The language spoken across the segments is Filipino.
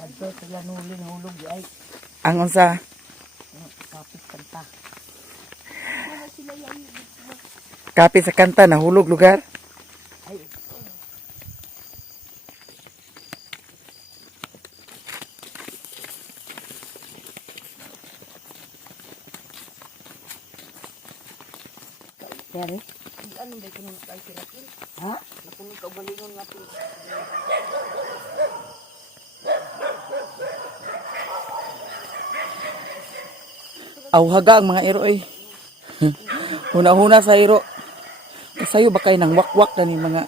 Adto sila nulin hulog ay Ang unsa? kapit kanta. Kapit sa kanta nahulog lugar. Ay Yari? Ano ba ito nung tayo sirakin? Ha? Napunong kaugalingon nga po. Awhaga ang mga iro eh. Huna-huna sa iro. Sayo ba kayo ng wakwak na ni mga...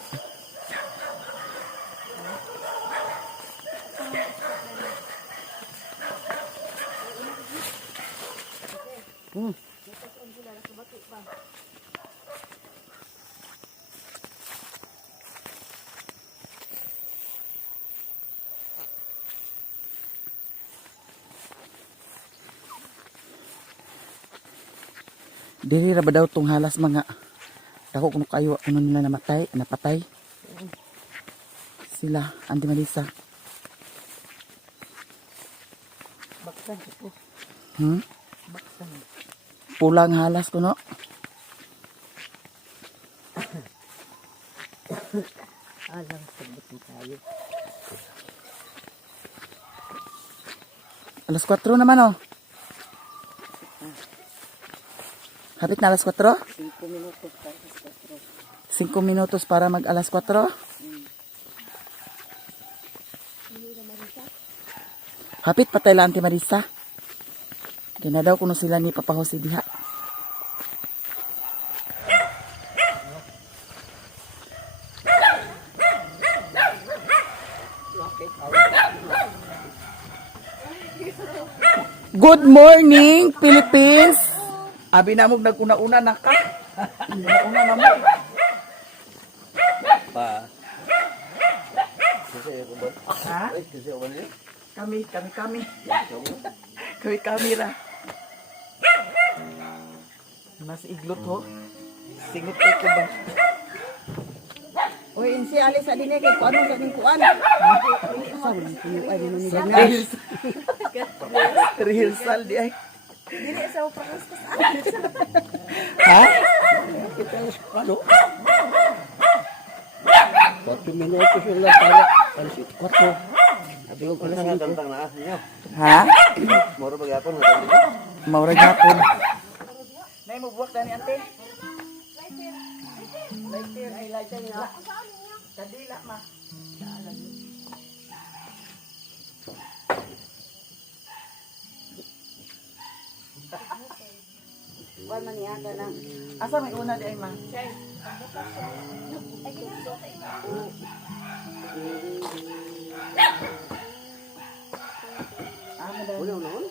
Dili ra ba daw tong halas mga dako kuno kayo ano nila napatay sila Auntie Marisa. Baksan ko. Baksan. Pulang halas kuno. Alang sabot na tayo. Alas 4 naman oh. Hapit na alas 4? 5 minutos para sa 4. 5 minutos para mag alas 4? Hapit pa tayo Auntie Marisa. Kaya daw kuno sila ni Papa Jose diha. Good morning, Philippines! Abi na mo naguna-una na ka. Una-una na mo. Pa. Ha? Kami. Kami kamera. Mas iglot ho. Singot ko ba? Oy, insi alis sa dinay kay kuano sa ning kuan. Sabi ko ay ni Rehearsal di ay. Dili sa upakastas. Ha? Kita alas ano? 4 minutos sila para alas 4. Sabi ko pala nga tantang na niyo. Ha? Moro pagyapon nga. Maurag hapon. Nay mo buwak dani ante. Lighter ay lighter nga. Kadila ma. Kuan man niya ka lang. Asa may una di ay ma? Wala naman.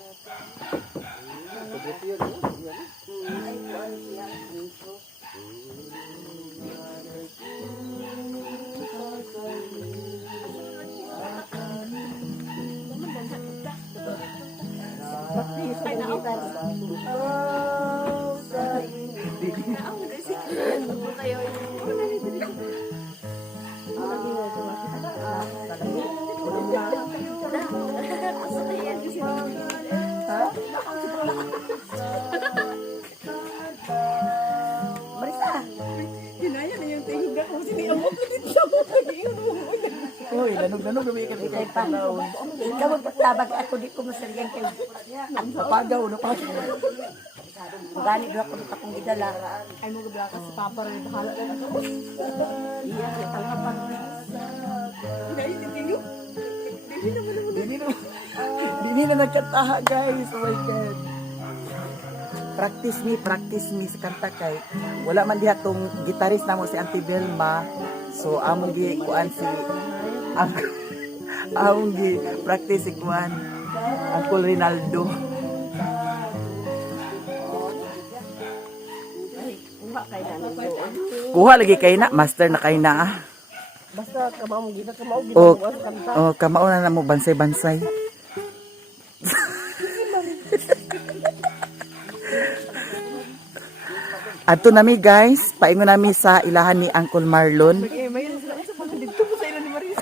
Pagkatiyan mo. Ay kuan siya intro. Ay na gitar. Oh, sa Marisa. Hinaya na yung tingin ko siniamot ko dito sa mga Uy, lanog-lanog gabi ka Ikay pa. Ikaw magpatabag ako di ko masaligan kayo. sa pagaw na pa. Gani doon ako dito akong gidala. Ay mo gabla ka si Papa rin bahala na ako. Iya, tanga pa. Dahil titiyo. Dini na nagkantaha guys. Oh my God. Practice me sa kanta kay wala man diha tong gitarist namo si Auntie Belma. So among gi kuan si among gi practice si kuan Uncle Rinaldo. Kuha kay na. Kuha lagi kay na, master na kay na. Ah. Basta kamao gina kamao O, gina sa kanta. o kamao na mo bansay-bansay. Adto nami guys, paingon nami sa ilahan ni Uncle Marlon. Eh mayon sila sa pag dito ko sa ilo ni Maris.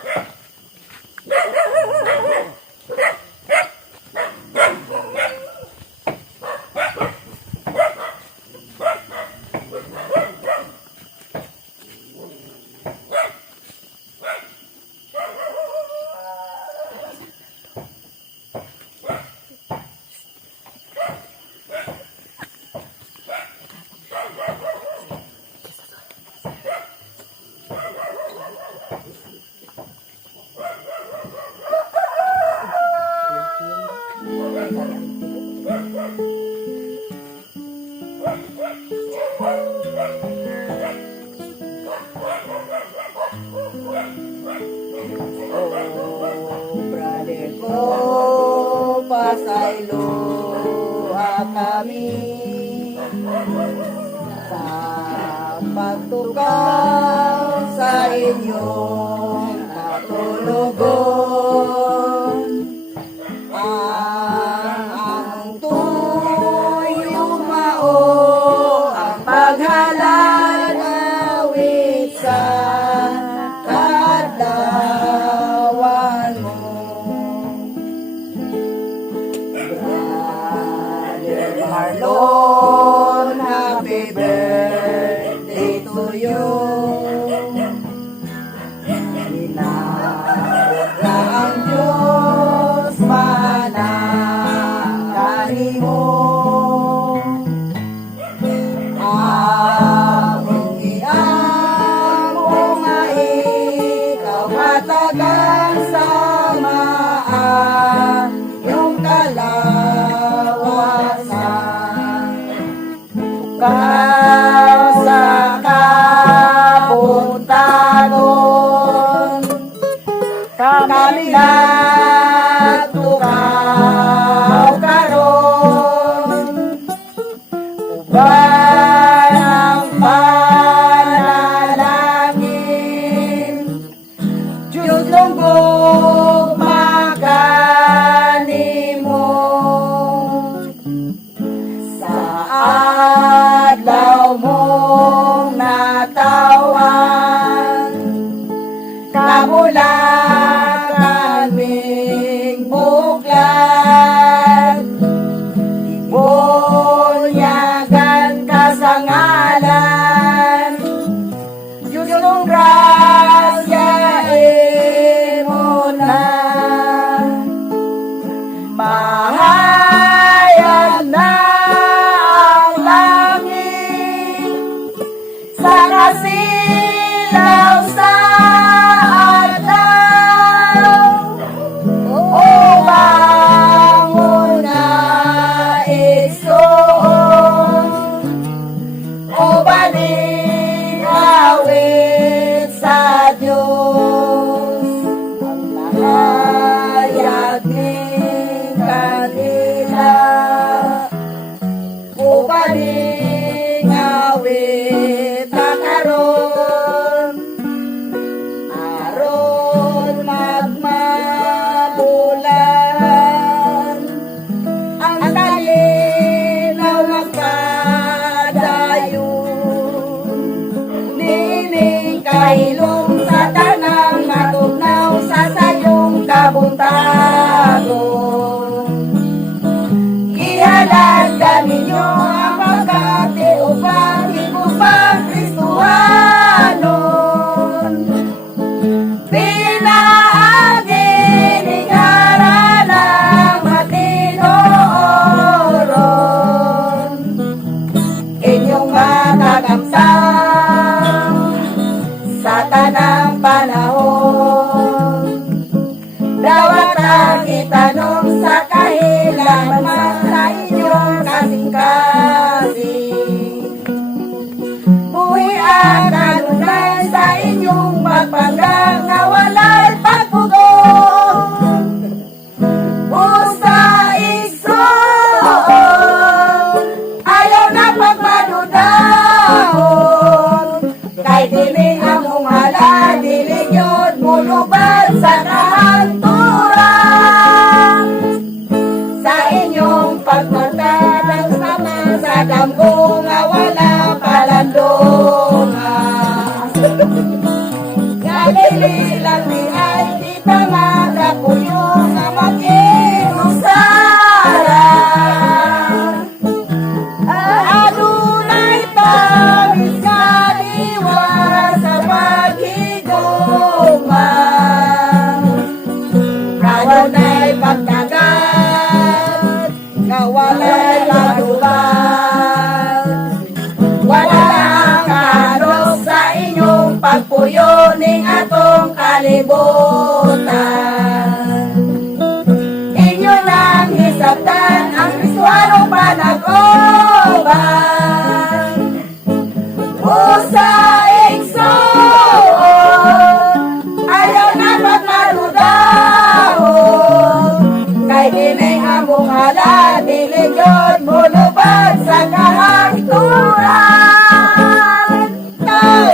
brother ko, pasaylo kami sa pagtukaw sa inyong katulugon. Ang tuyo mao ang paghalad awit sa kadlawan mo. Brother Marlon, happy birthday to you. Inabot ang Diyos manangani mo. Among iamo nga ikaw matagang samaan yung kalawasan. Ikaw sa kabuntagon, kami nagtukaw karon. Uban ang panalangin, Diyos lunggog makanimo. Sa adlaw mong natawan, kamula kaming buklan, ibunyagan ka sa ngalan, Diyos ng grasya imo na. Mahayag na ang langit sa kasilaw sa adlaw. O bangon na igsoon, o baling awit sa Diyos. Ang nahayag ning kanila, o baling awit na karon. Aron magmabulan ang kalinaw magpadayon. Nining kahilom sa tanang matugnaw sa sayong kabuntagon. Ihalaga ninyo ang pagkatiupang higupang Kristuhanon. Pinaagin ni ngaranang matinooron, inyong makakamtang sa tanang panahon. Dawat ang itanong sa kahilaman sa inyong kasing-kasing. Buhi ang kanunay sa inyong magpanggang na wala'y pagpugon. Usa igsoon, ayaw na pagmadudahon. Kay dili among hala, dili yun mulubad sa kahanturan. Sa inyong pagmatadang sama sa damgo nga wala palandongan. Nga dili lang ni ay kita magapuyo nga mag-inusaran. Adunay tamis nga diwa sa paghigugma. Kanunay pagkagat nga walay laduban. Wala ang kahanok sa inyong pagpuyo ning atong kalibutan. Inyo lang hisabtan ang Kristuhanong panag-oban. Usa igsoon, ayaw na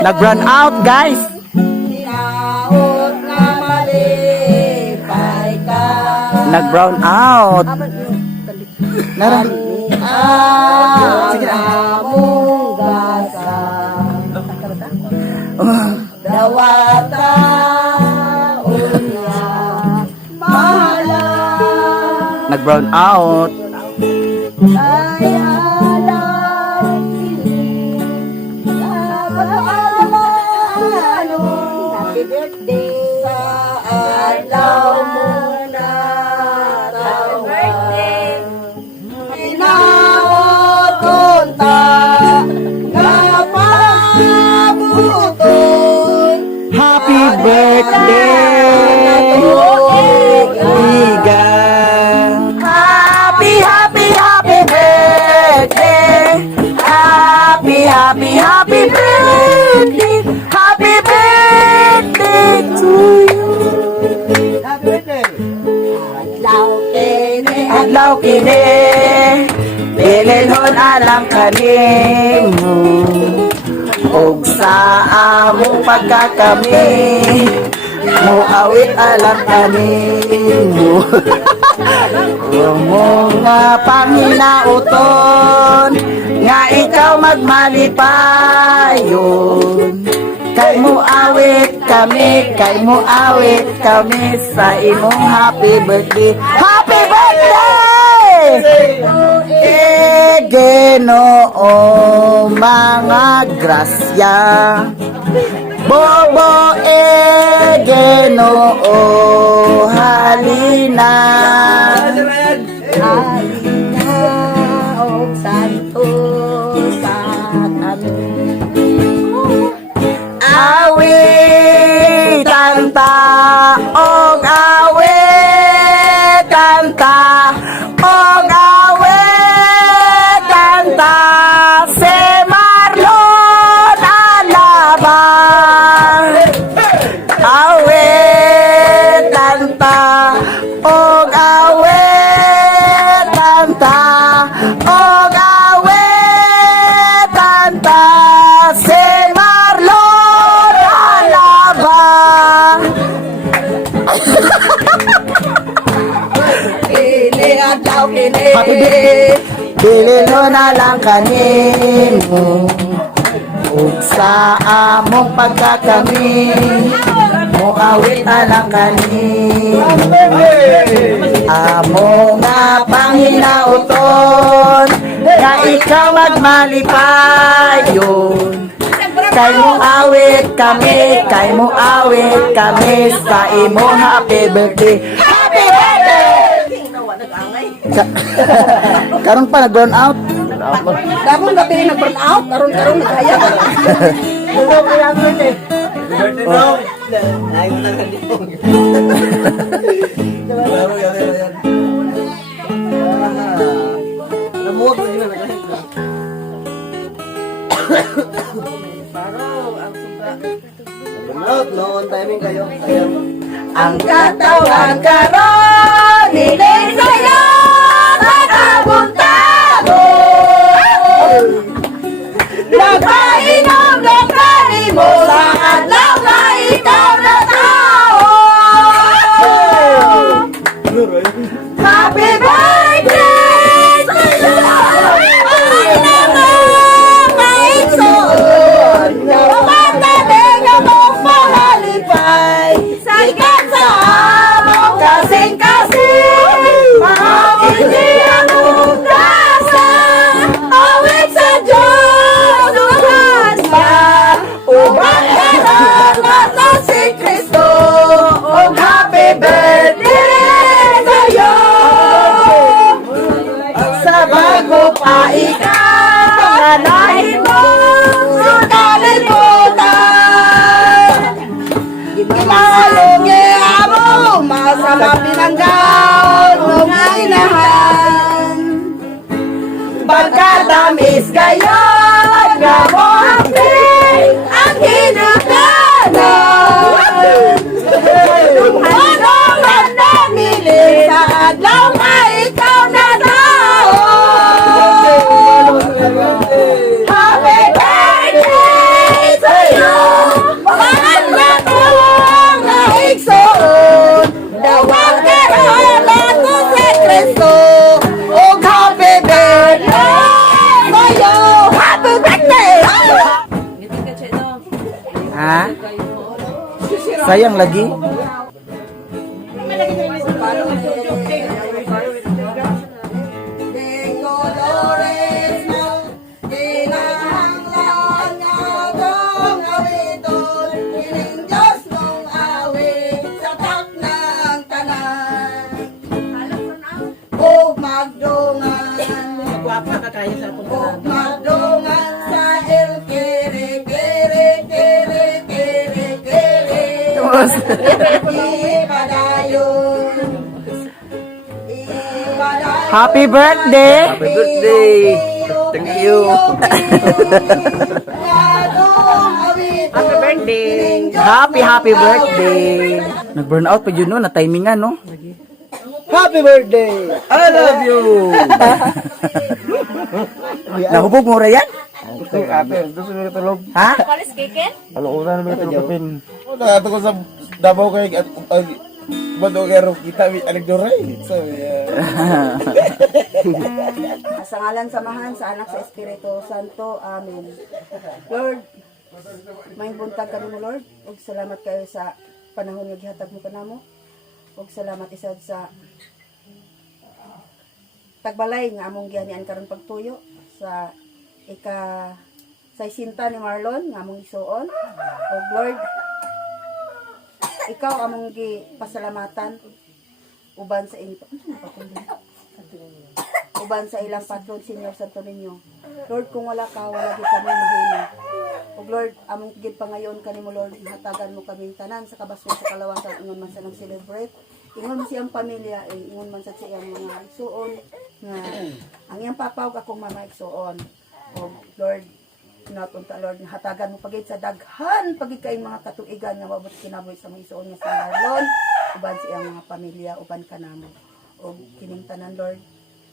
Nag-run out, guys. Hinaot nga malipay ka. Nag-brown out. Nara. Sige na. Among gasa. Dawata. Unya. Mahala. Nag-brown out. Ay halay piling. Happy birthday. Sa adlaw mo na birthday. Hinaot unta nga pabuton. Happy birthday, Igan. Happy, happy, happy birthday. Happy, happy, happy birthday. Happy birthday to you. Happy birthday! Adlaw kini Bililhon alang kanimo ug sa among pagkakami muawit alang kanimo mga panginauton nga ikaw magmalipayon kay muawit kami sa imong happy birthday. Happy birthday! Ginoo mga grasya Bobo Ginoo halina Halina og santo sa amin. Awitan ta og awitan ta og awitan ta si Marlon Alabang awitan ta og awitan ta og awitan ta si Marlon Alabang. Kini adlaw kini. Happy birthday, bililo na lang kanimo ug sa among pagkakami muawit na lang kanimo amo nga panginauton nga ikaw magmalipayon kay mo awit kami sa imong happy birthday. Happy birthday! Karong pa nag-burn out. Kapon gabi nag-burn out, karon naghayag. Hello, kaya birthday! Birthday daw! Ay, mo lang hindi po. Namuwag na sila nagkahit na. Salamat, noon timing kayo. Ayan. Ang katawan karon nilay sa'yo sa kabuntagon. Nagpainom ng kanimo sa adlaw na ikaw na tao. Happy birthday sa'yo! Ang nangangaitsoon nga matadeng among mahalipay. Sikat sa among kasing-kasing, maawit niya mong grasa. Awit sa Diyos, ulan ka. Ubang kanan ato si Kristo. Oh, happy birthday sa'yo. Sa bago pa ikaw, panganahin mo sa kalimutan. Kinalungi amo, masama pinanggaw ng inahan. Pagkatamis kayo, gamo haping ang hinakanan. Ano man namili sa adlaw na ikaw na tao. Happy birthday to you! Sayang lagi. De colores mo, kinahanglan nga dong awiton, kining Diyos mong awit sa taknang tanan. O magdungan, Guwapa ka kaya sa akong o magdungan sa el kere kere kere kere kere. Ipadayon, ipadayon. Happy birthday! Happy birthday! Thank you! Happy birthday! Happy birthday! Nag-burn out pa yun no, na timingan no? Happy birthday! I love you! Nahubog mo ra yan? Ate, gusto nyo tulog? Ha? Ano una naman ito kapin? Nakato ko sa Davao kay Badogero kita anagdoray. So, Sa ngalan samahan sa anak sa Espiritu Santo. Amen. Lord, may buntag kami mo, Lord. Ug salamat kayo sa panahon nga gihatag mo kanamo. Ug salamat isad sa tagbalay nga among gihanian karon pagtuyo sa sa isinta ni Marlon nga among isuon. Ug Lord, ikaw among gipasalamatan uban sa inyo. Uban sa ilang patron, Senyor Santo Niño. Lord, kung wala ka, wala di kami mahina. Ug Lord, among gid pangayon kanimo Lord, hatagan mo kaming tanan sa kabasol sa kalawasan ingon man sa nang celebrate. Ingon man siyang pamilya, ingon man sa iyang mga igsuon nga ang iyang papa ug akong mama igsuon. O Lord, napunta Lord, hatagan mo pagit sa daghan pagit kay mga katuigan nga mabot kinabuhi sa mga igsuon nga sa Marlon, uban sa iyang mga pamilya, uban kanamo. O kining tanan Lord,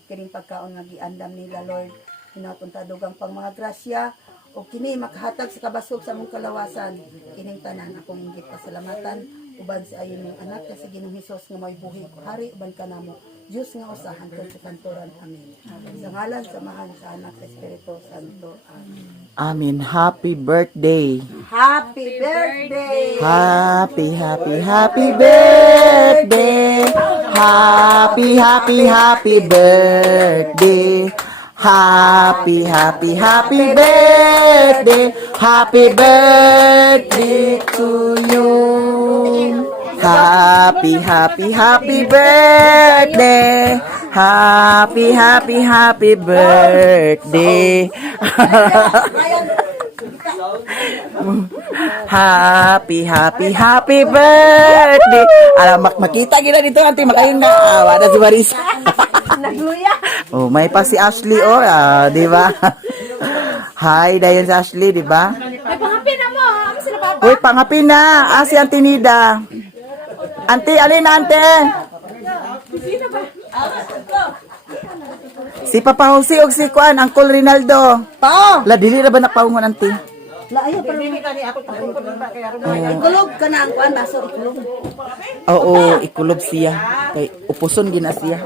kining pagkaon nga giandam nila Lord, hinapunta dugang pang mga grasya o kini makahatag sa kabasog sa among kalawasan. Kining tanan akong inggit pasalamatan uban sa ayon ng anak sa Ginoong Hesus nga may buhi ko hari uban kanamo Dios nga usahan ken sa kantoran. Amen. Sa ngalan samahan sa anak sa Espiritu Santo. Amen. Amin. Happy birthday! Happy birthday. Happy birthday! Happy birthday! Happy birthday! Happy birthday to you! Happy birthday! Happy birthday! Happy birthday! Alam, makita kita dito, auntie, makain na. Wala si Marisa. Nagluya. Oh, may pa si Ashley, oh, di ba? Hi, dayon si Ashley, di ba? Ay, pangapin na mo. Ano sila papa? Uy, pangapin na. Si Auntie Nida. Auntie, alin na, Auntie? Si Papa Jose o si Kuan, Uncle Rinaldo. Pao. La, dili na ba napaungon, Auntie? Laayo pa Hindi ka ni ako tapos ko ba kaya ron. ikulog ka na ang kuan baso ikulog. Oo, ikulob siya. Kay upuson gina siya.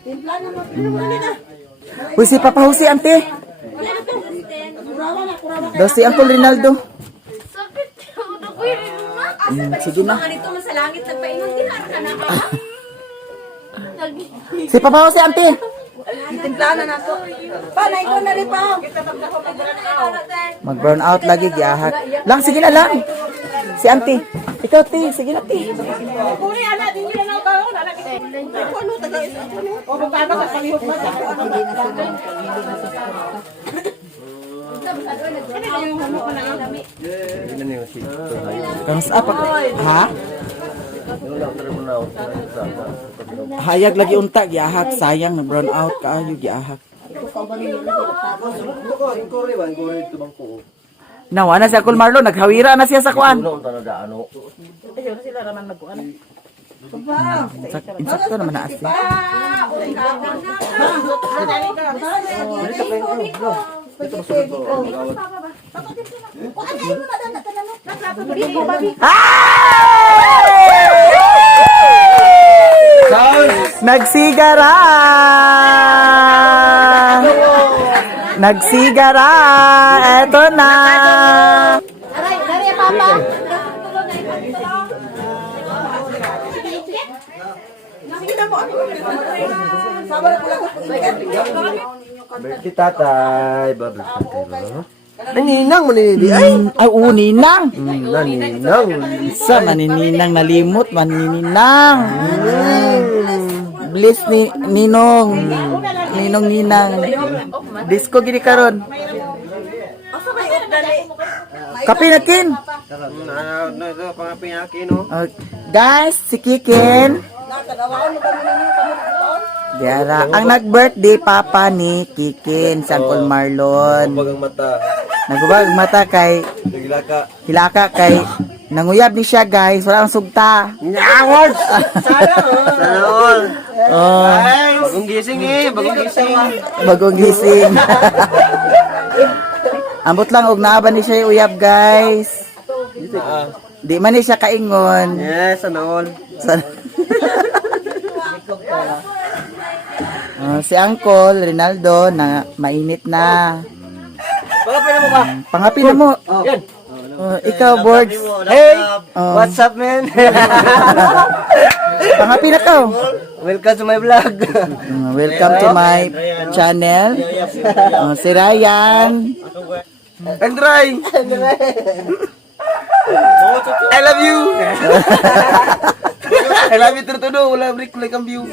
Timpla na mo. Uy, si Papa Jose, Auntie. Daw si Uncle Rinaldo. Sakit ulo ko yun. Sige na. Mga nito man sa langit nagpainom din ka na. Si Papa Jose, Auntie. Timpla na nato. Pa na ikaw na rin pa. Mag-burn out lagi, giyahak. Lang, sige na lang. Si Auntie. Ikaw, Ti. Sige na, Ti. Kuni ana din nila na karon ana kita. Ano taga o paano ka palihog ba? Kamusta pa? Ha? Hayag lagi unta, giyahak. Sayang, na-burn out. Kaayo, giyahak. Nawa na si Uncle Marlon. Naghawira na siya sa kuan. Ayun sila raman magkuan. Insakto naman na siya. Nagsigara! Nagsigara! Eto na! Aray, dari papa. Birthday tatay, naninang manini ay. Ay, uninang. Naninang. Isa, manininang nalimot, manininang. Bless ni Ninong. Ninong Ninang. Disco gini karon. Kape na kin. Ano ito, pangapin no? Guys, si Kikin. Diara, ang nag-birthday papa ni Kikin, si Uncle Marlon. Bagang mata, Nagubag mata kay naglaka. Hilaka kay nanguyab ni siya guys, wala ang sugta. Nyawad! Sana all. Oh, Bagong gising bagong gising. bagong gising. Ambot lang og naaba ni siya uyab guys. Di man ni siya kaingon. Yes, sana all. Si Uncle Rinaldo na mainit na. Pangapin mo ba? Pangapin na mo. Yan. Ikaw, Borgs. Hey! Oh. What's up, man? Pangapin na ka. Welcome to my vlog. Welcome to my channel. Si Ryan. Andray! I love you! I love you, Turtudo. Wala break, like ang view.